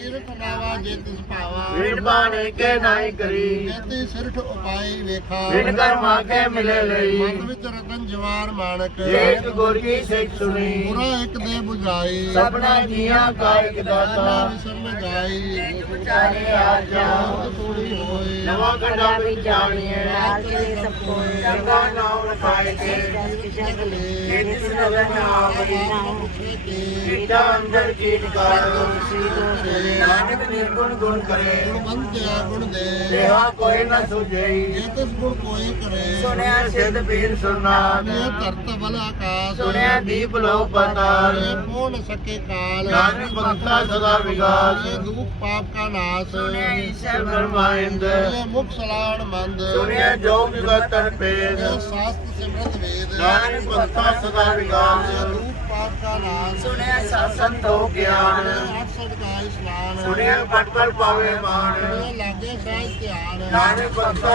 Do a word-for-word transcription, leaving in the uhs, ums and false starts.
ਤੀਰਥ ਨਾਵਾ ਜੇ ਤਿਸ ਭਾਵਾ ਵਿਣ ਬਾਣੇ ਕੇ ਨਾਈ ਕਰੀ ਜੇਤੀ ਸਿਰਠ ਉਪਾਈ ਵੇਖਾ ਵਿਣ ਕਰ ਮਾਗੇ ਮਿਲੇ ਲਈ ਮਨ ਵਿੱਚ ਰਤਨ ਜਵਾਰ ਮਾਣਕ ਏਕ ਗੁਰ ਕੀ ਸਿੱਖ ਸੁਣੀ ਪੁਰਾ ਇੱਕ ਦੇ 부ਝਾਈ ਸਭਨਾ ਜੀਆਂ ਕਾ ਇੱਕ ਦਾਤਾ ਵਿਸਰਨ ਗਾਈ ਵਿਚਾਰੇ ਆ ਜਾਓ ਪੂਰੀ ਹੋਏ ਨਵਾਂ ਖੰਡਾ ਵਿੱਚ ਜਾਣੀਏ ਲਾਲ ਕੇ ਸਭ ਕੋਲ ਚੰਗਾ ਨਾਮ ਰਖਾਏ ਤੇ ਲੈ ਜਿਸ ਨਗਰ ਨਾਮ ਕੀਟਾ ਅੰਦਰ ਕੀਟ ਕਰ ਨਾਨਕ ਨਿਰਗੁਣ ਗੁਣ ਕਰੇ ਗੁਣਵੰਤਿਆ ਗੁਣ ਦੇ ਦੇਵਾ ਕੋਈ ਨਾ ਸੁਝਈ ਜੇ ਤਿਸ ਗੁਣ ਕੋਈ ਕਰੇ ਸੁਣਿਆ ਸਿੱਧ ਪੀਰ ਸੁਨਾਨ ਇਹ ਧਰਤ ਬਲ ਆਕਾਸ਼ ਸੁਣਿਆ ਦੀਪ ਲੋ ਪਤਾਲ ਇਹ ਪੂਰਨ ਸਕੇ ਕਾਲ ਨਾਨਕ ਭਗਤਾ ਸਦਾ ਵਿਗਾਸ ਇਹ ਦੁਖ ਪਾਪ ਕਾ ਨਾਸ ਸੁਣਿਆ ਈਸ਼ਰ ਬ੍ਰਹਮਾਇੰਦ ਇਹ ਮੁਖ ਸਲਾਣ ਮੰਦ ਸੁਣਿਆ ਜੋ ਵਿਗਤਨ ਪੇਦ ਇਹ ਸਾਸਤ ਸਿਮਰਤ ਵੇਦ ਨਾਨਕ ਭਗਤਾ ਸਦਾ ਵਿਗਾਸ ਇਹ ਦੁਖ ਪਾਪ ਕਾ ਨਾਸ ਸੁਣਿਆ ਸਾਸੰਤ ਹੋ ਗਿਆਨ ਅੱਠ ਸੜ ਕਾ ਇਸਲਾਨ ਸੁਣਿਆ ਪਟ ਪਟ ਪਾਵੇ ਮਾਨ ਇਹ ਲਾਗੇ ਸਹਿਜ ਧਿਆਨ ਨਾਨਕ ਭਗਤਾ